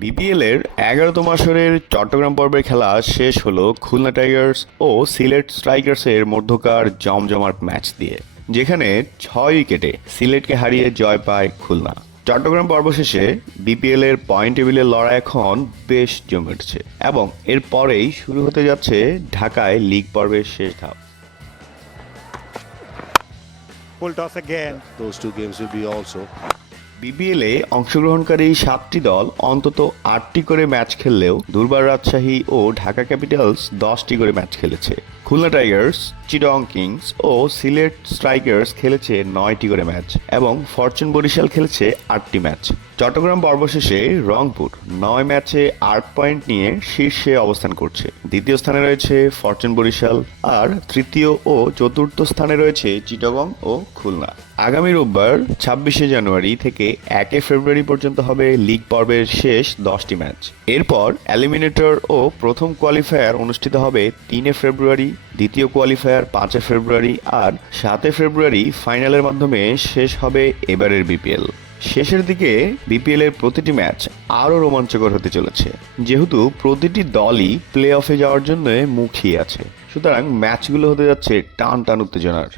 BPL এর 11তম আসরের চট্টগ্রাম পর্বের খেলা শেষ হলো খুলনা টাইগার্স ও সিলেট স্ট্রাইকার্সের মধ্যকার জমজমাট ম্যাচ দিয়ে, যেখানে 6 উইকেটে সিলেটকে হারিয়ে জয় পায় খুলনা। চট্টগ্রাম পর্ব শেষে বিপিএল এর পয়েন্ট টেবিলের লড়াই এখন বেশ জমে উঠছে এবং এর পরেই শুরু হতে যাচ্ছে ঢাকায় লিগ পর্বের শেষ ধাপ। Full toss again. Those two games will be also. BPL এ অংশগ্রহণকারী 7টি দল অন্তত 8টি করে ম্যাচ খেললেও দুর্বার রাজশাহী ও ঢাকা ক্যাপিটালস 10টি করে ম্যাচ খেলেছে। খুলনা টাইগার্স, চিটাগং কিংস ও সিলেট স্ট্রাইকার্স খেলেছে 9টি করে ম্যাচ এবং ফরচুন বরিশাল খেলেছে 8টি ম্যাচ। চট্টগ্রাম পর্ব শেষে রংপুর 9 ম্যাচে 8 পয়েন্ট নিয়ে শীর্ষে অবস্থান করছে। দ্বিতীয় স্থানে রয়েছে ফরচুন বরিশাল, আর তৃতীয় ও চতুর্থ স্থানে রয়েছে চিটাগং ও খুলনা। আগামী রোববার 26শে জানুয়ারি থেকে 1 ফেব্রুয়ারি পর্যন্ত হবে লিগ পর্বের শেষ 10টি ম্যাচ। এরপর এলিমিনেটর ও প্রথম কোয়ালিফায়ার অনুষ্ঠিত হবে 3 ফেব্রুয়ারি, দ্বিতীয় কোয়ালিফায়ার 5 ফেব্রুয়ারি আর 7 ফেব্রুয়ারি ফাইনালের মাধ্যমে শেষ হবে এবারের বিপিএল। শেষের দিকে বিপিএল এর প্রতিটি ম্যাচ আরও রোমাঞ্চকর হতে চলেছে, যেহেতু প্রতিটি দলই প্লে অফে যাওয়ার জন্য মুখিয়ে আছে। সুতরাং ম্যাচগুলো হতে যাচ্ছে টান টান উত্তেজনার।